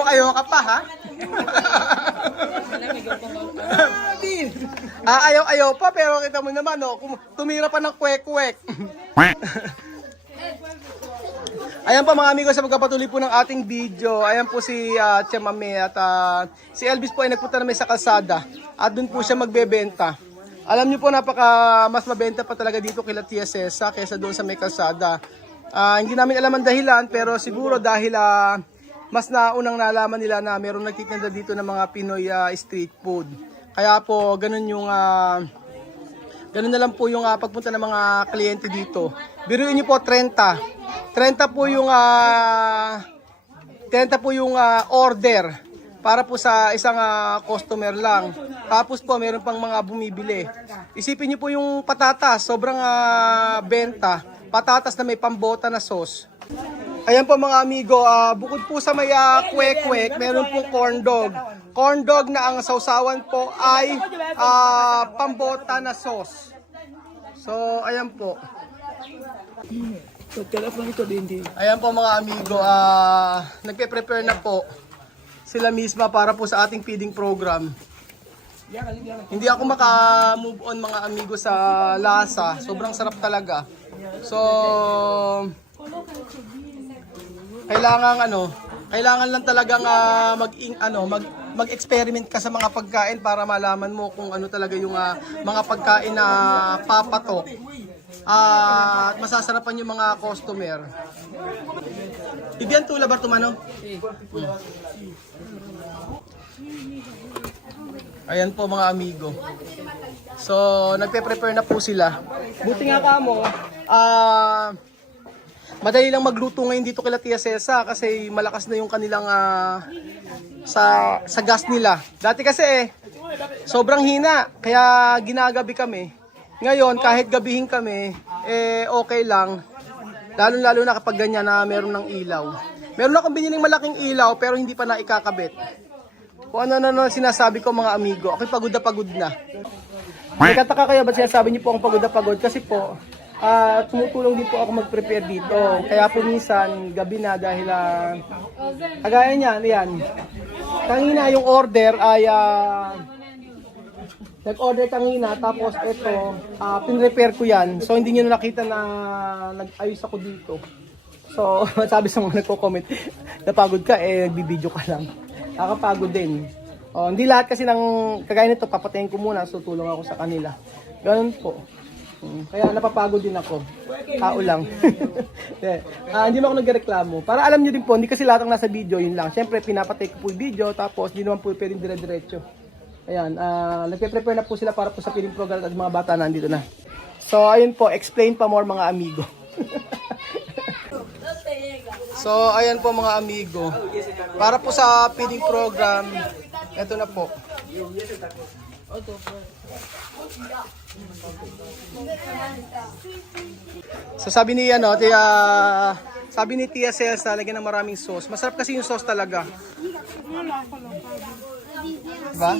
Ayaw ka pa, ha? Ayaw pa, pero kita mo naman, no? Tumira pa ng kwek-kwek. Ayan po mga amigo, sa magpapatuloy po ng ating video. Ayan po si Chamame at si Elvis po ay nagpunta namin sa kalsada at doon po siya magbebenta. Alam niyo po, mas mabenta pa talaga dito kila Tia Cesa kaysa doon sa may kalsada. Hindi namin alam ang dahilan, pero siguro dahil mas naunang nalaman nila na mayroong nagtitinda dito ng mga Pinoy street food. Kaya po ganun na lang po yung pagpunta ng mga kliyente dito. Biruin niyo po 30 po yung 30 po yung order para po sa isang customer lang. Tapos po meron pang mga bumibili. Isipin niyo po yung patatas, sobrang benta. Patatas na may pambota na sauce. Ayan po mga amigo, bukod po sa may kwek-kwek, meron pong corn dog. Corn dog na ang sausawan po ay pambota na sauce. So, ayan po. Ayan po mga amigo, nagpe-prepare na po sila misma para po sa ating feeding program. Hindi ako maka-move on mga amigo sa lasa. Sobrang sarap talaga. So, kailangan lang talagang mag-experiment ka sa mga pagkain para malaman mo kung ano talaga yung mga pagkain na papatok. At masasarapan yung mga customer. Ibian tula Bartumano? Ayan po mga amigo. So, nagpe-prepare na po sila. Buti nga kamo, madali lang magluto ngayon dito kila Tia Cesa kasi malakas na yung kanilang sa gas nila. Dati kasi sobrang hina, kaya ginagabi kami. Ngayon, kahit gabihin kami, okay lang. Lalo na kapag ganyan na meron ng ilaw. Meron akong biniling malaking ilaw pero hindi pa na ikakabit. Kung ano sinasabi ko mga amigo, ako'y pagod na. Nagkataka kaya ba't sinasabi niyo po akong pagod na pagod? Kasi po, tumutulong din po ako mag-prepare dito. Kaya po minsan, gabi na dahil kagaya niyan, yan. Kanina yung order ay nag-order kanina, tapos ito, pin-repair ko yan. So hindi niyo nakita na nag-ayos ako dito. So sabi sa mga nagko-comment, napagod ka, nagbibideo ka lang. Nakakapagod din. Hindi lahat kasi ng kagaya nito, papatayin ko muna, so tulong ako sa kanila. Ganun po. Kaya napapagod din ako. Tao lang. Hindi mo ako nagreklamo. Para alam nyo din po, hindi kasi lahat ang nasa video, yun lang. Siyempre, pinapatay ko po yung video, tapos hindi naman po pwedeng dire-diretso. Ayan, nagpe-prepare na po sila para po sa feeding program at mga bata na nandito na. So, ayun po, explain pa more mga amigo. So, ayan po mga amigo. Para po sa feeding program, eto na po. So sabi ni Tia Cesa, lagyan ng maraming sauce. Masarap kasi yung sauce talaga. Diba?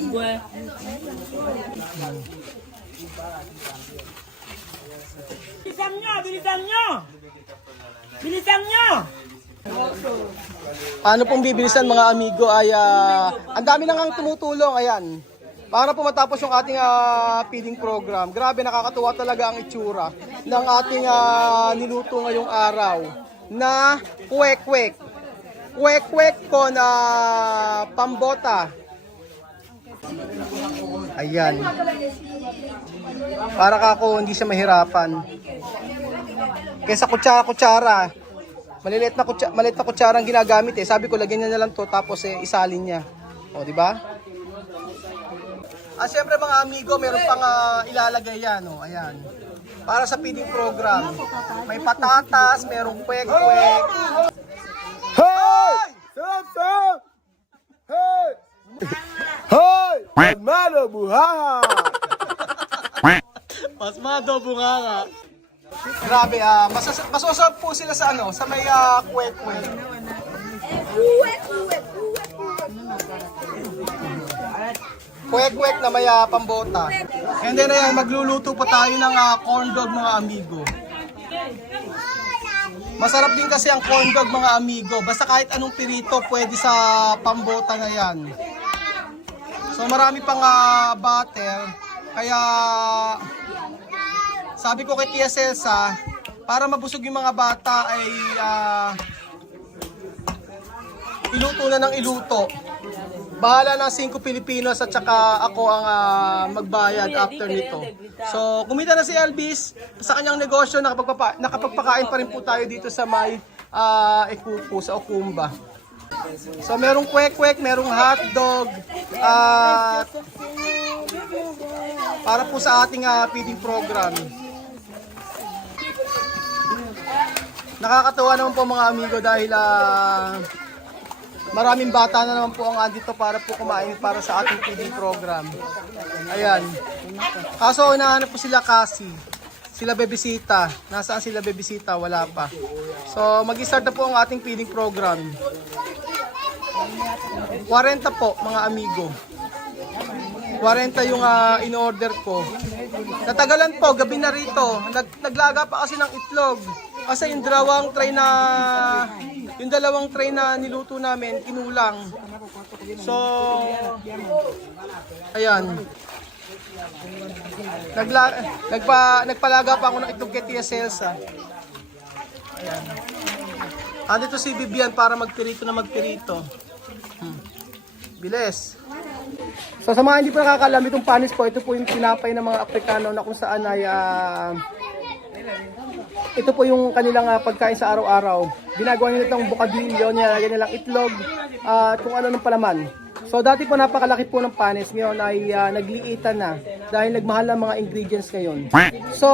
Bilisan nyo! Paano pong bibilisan mga amigo ay ang dami nang tumutulong, ayan. Para po matapos yung ating feeding program. Grabe, nakakatuwa talaga ang itsura ng ating niluto ngayong araw na kwek-kwek. Kwek-kwek ko na pambota. Ayan. Para kako hindi siya mahirapan. Kaysa kutsara-kutsara. Maliit na kutsara ang ginagamit eh. Sabi ko, lagyan niya na lang to tapos isalin niya. O, di ba? Siyempre mga amigo, meron pang ilalagay yan. O, ayan. Para sa feeding program. May patatas, merong kwek-kwek. Hey! Stop! Hey! Hey! Pasmado buhanga! Pasmado bunganga. Grabe, masosok po sila sa sa may kwek-kwek. Kwek-kwek na may pambota. And then ayan, magluluto pa tayo ng corn dog mga amigo. Masarap din kasi ang corn dog mga amigo. Basta kahit anong pirito pwede sa pambota na yan. So marami pang butter. Kaya sabi ko kay Tia Celsa, para mabusog yung mga bata ay iluto na ng iluto. Bahala ng 5 Pilipinos at saka ako ang magbayad after nito. So, kumita na si Elvis sa kanyang negosyo, nakapagpakain pa rin po tayo dito sa may Ekupo, sa Okumba. So, merong kwek-kwek, merong hotdog, at para po sa ating feeding program. Nakakatuwa naman po mga amigo dahil maraming bata na naman po ang andito para po kumain para sa ating feeding program. Ayan. Kaso hinahanap po sila kasi. Sila Bebisita. Nasaan sila Bebisita? Wala pa. So mag-start na po ang ating feeding program. 40 po mga amigo. 40 yung in-order ko. Natagalan po, gabi na rito. Naglaga pa kasi ng itlog. Kasi yung dalawang tray na niluto namin, kinulang. So, ayan. Nagpalaga pa ako ng itlog kay Tia Celsa. Ayan. Andito si Bibian para magpirito na magpirito. Bilis. So sa mga hindi po nakakalam, itong panis po, ito po yung tinapay ng mga Afrikano na kung saan ay ito po yung kanilang pagkain sa araw-araw. Ginagawa nila itong bocadillo, nilalagyan nilang itlog at kung ano ng palaman. So dati po napakalaki po ng panis, ngayon ay nagliitan na dahil nagmahal ang mga ingredients ngayon. So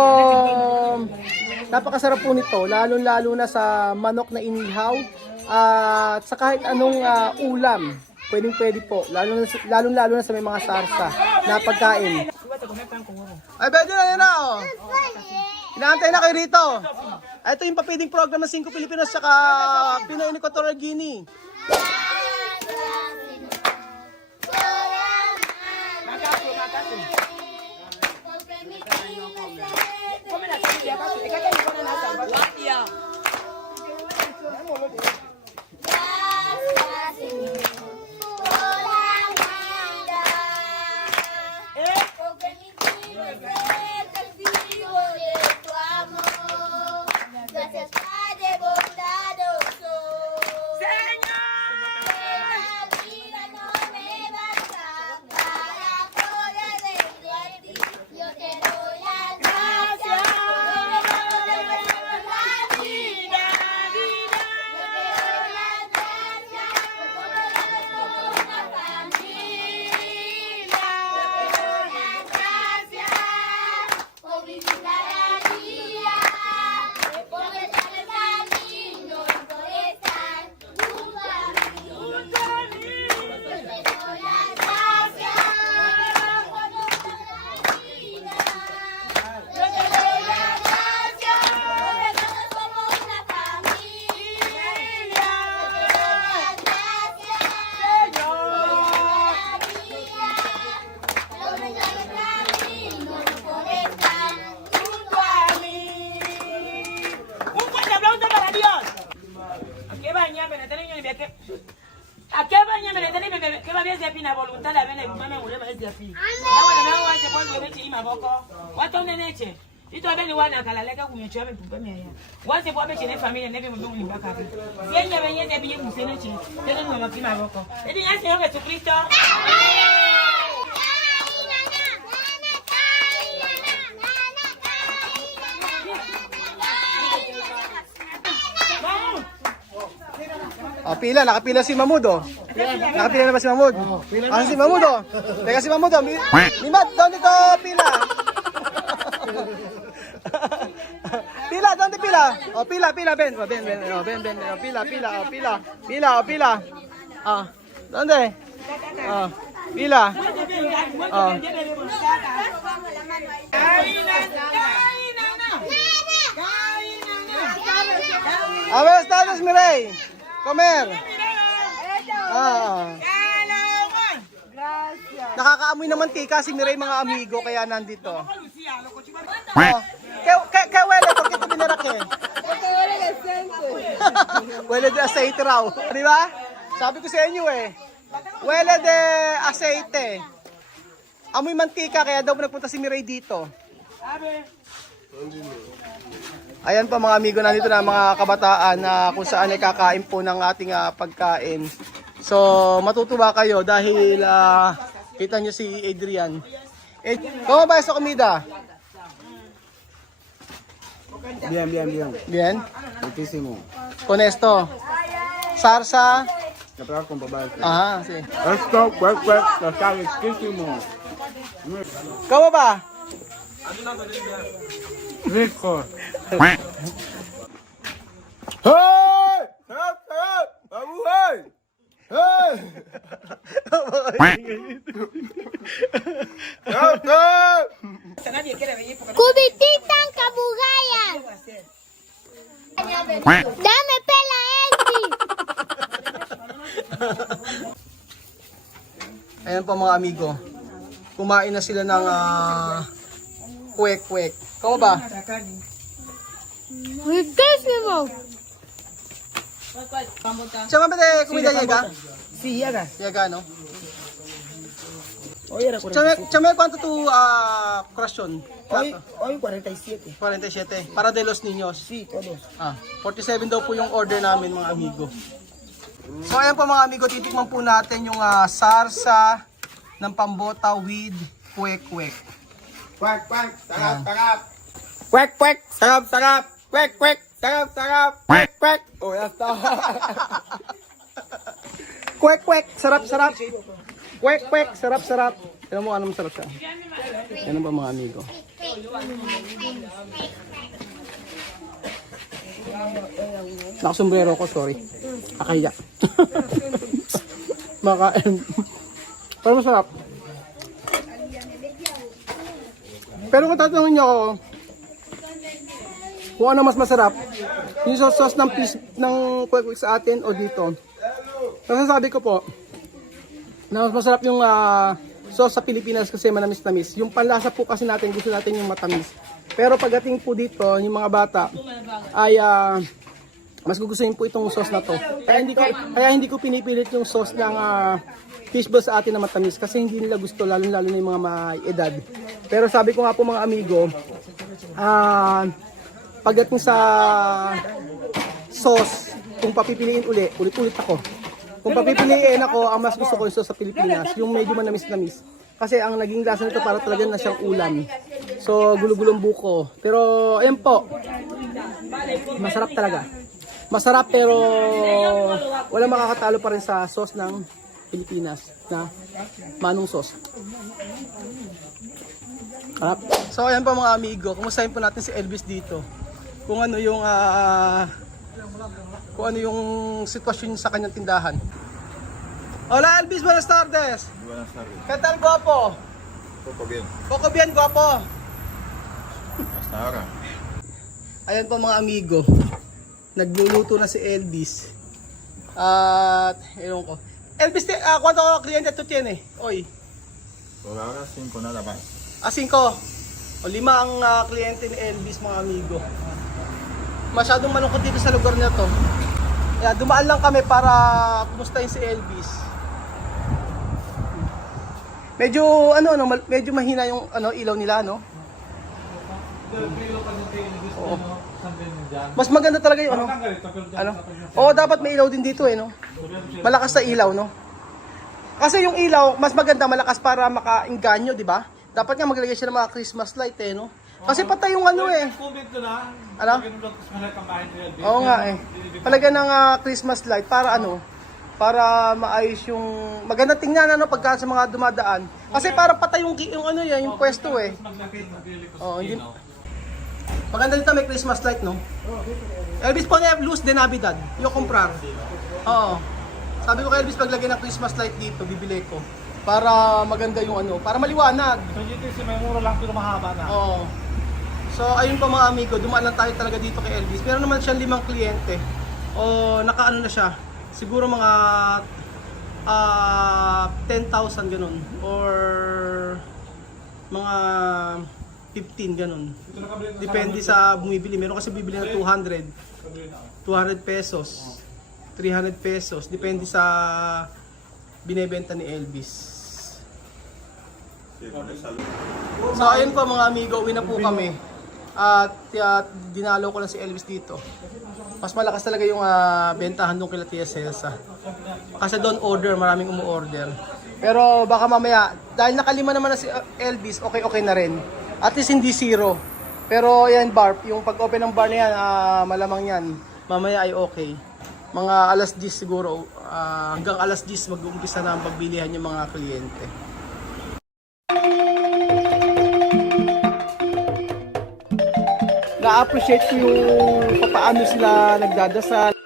napakasarap po nito, lalo-lalo na sa manok na inihaw at sa kahit anong ulam. Pwedeng-pwede po, lalo-lalo na sa may mga sarsa na pagkain. Ay, pwede na yun na, oh. Inaantay na kayo rito. Ito yung papiding program ng 5 Pilipinos saka Pinoy Equatorial Guinea. Pila, nakapila si Mahmoud, oh. Nakapila na ba si Mahmoud? Si Mahmoud, oh. Teka si Mahmoud, oh. Mimad, doon dito pila. Pila, doon dito pila. Oh, pila, Ben. Oh, Ben. Oh, Ben. Oh, pila. Pila. Doon dito. Oh, pila. Oh. Buenas tardes, Mireille. Comer. Nakakaamoy ng mantika si Mireille mga amigo kaya nandito. Oh. ¿Qué huele? ¿Por qué te viene aquí? Porque huele de Huele de aceite raw. Di ba? Sabi ko sa inyo eh. Huele de aceite. Amoy mantika kaya daw nagpunta si Miray dito. Ayan pa mga amigo, nandito na mga kabataan na kung saan ay kakain po ng ating pagkain. So matutuwa kayo dahil kita nyo si Adrian. ¿Cómo va esa comida? Bien, bien, bien. Bien. Muchísimo. Con esto. Salsa. La pruebas con papá. Ajá, sí. Esto, está riquísimo. ¿Cómo va? Rico. ¡Hey! ¡Hey! ¡Vamos, hey! ¡Hey! Kubititan kabugayan. Dame pela Elvi. Ayan po mga amigo. Kumain na sila ng kwek-kwek. ¿Cómo va? Riquísimo. Chama de comida llega? Sí, llega. Llega, no? Hoy era 47. Chame, ¿cuánto tu crashon? Hoy 47. 47. Para de los niños. Sí, todos. 47 daw po yung order namin mga amigo. So ayan po mga amigo, titikman po natin yung sarsa ng pambota with kwek-kwek. Quack, quack, sarap, sarap. Quack, quack, sarap, sarap. Quack, quack, sarap, sarap. Quack, quack. Oh, ya está. Kwek-kwek, sarap-sarap. Kwek-kwek, sarap-sarap. Tignan mo anong sarap siya. Yan ba mga amigo? Nakasombrero ko, sorry. Akaya. Makain. Pero masarap. Pero kung tatanungin niyo ako, kung ano mas masarap, yung sauce ng kwek-kwek sa atin o dito. Nasasabi ko po, na mas masarap yung sauce sa Pilipinas kasi manamis-namis. Yung panlasa po kasi natin, gusto natin yung matamis. Pero pagdating po dito, yung mga bata ay mas gugustuhin po itong sauce na to. Kaya hindi ko pinipilit yung sauce ng fishball sa atin na matamis kasi hindi nila gusto, lalo-lalo na yung mga may edad. Pero sabi ko nga po mga amigo, pagdating sa sauce, kung papipiliin ulit-ulit ako. Kung papipiliin ako, ang mas gusto ko yung sauce sa Pilipinas, yung medyo manamis-namis. Kasi ang naging lasa nito para talaga na siyang ulam. So, gulo-gulong buko. Pero, ayan po. Masarap talaga. Masarap pero wala makakatalo pa rin sa sauce ng Pilipinas na manong sauce. Harap. So, ayan po mga amigo. Kumustahin po natin si Elvis dito. Kung ano yung sitwasyon sa kanyang tindahan. Hola Elvis, buenas tardes. Buenas tardes. ¿Qué tal, guapo? Poco bien. Poco bien, guapo. Hasta ahora. Ayan po mga amigo. Nagluluto na si Elvis. At, ewan ko. Elvis, ¿cuánto cliente tú tienes hoy? Por ahora 5 nada más. 5. O 5 ang kliyente ni Elvis mga amigo. Masyadong malungkot dito sa lugar na to. Kaya dumaan lang kami para kumustahin si Elvis. Medyo medyo mahina yung ilaw nila, no? Oo. Mas maganda talaga yung Oo, dapat may ilaw din dito no. Malakas na ilaw, no? Kasi yung ilaw, mas maganda malakas para makainganyo, di ba? Dapat nga maglagay siya ng mga Christmas light no. Kasi patay yung Ano? Oo nga Palagyan ng Christmas light para para maayos yung maganda tingnan pagka sa mga dumadaan. Kasi para patay yung yung pwesto Oo, hindi. Maganda dito may Christmas light, no? Elvis, pone luz de Navidad. Yung comprar. Oo. Sabi ko kay Elvis paglagay ng Christmas light dito, bibili ko. Para maganda yung para maliwanag. So dito may mura lang pero mahaba na. Oo. So ayun po mga amigo, dumaan lang tayo talaga dito kay Elvis. Meron naman siyang 5 kliyente. O nakaano na siya. Siguro mga 10,000 ganun or mga 15 ganun. Depende sa bumibili. Meron kasi bibili ng 200. 200 pesos, 300 pesos, depende sa binebenta ni Elvis. So ayun po mga amigo, uwi na po kami. At dinalo ko lang si Elvis dito. Mas malakas talaga yung bentahan doon kila Tia Celsa. Kasi doon maraming umu-order. Pero baka mamaya, dahil nakalima naman na si Elvis, okay na rin. At least hindi zero. Pero yan bar, yung pag-open ng bar na yan, malamang yan. Mamaya ay okay. Mga alas 10 siguro, hanggang alas 10 mag-uumpisa na ang pagbilihan yung mga kliyente. Na-appreciate ko yung paano sila nagdadasal.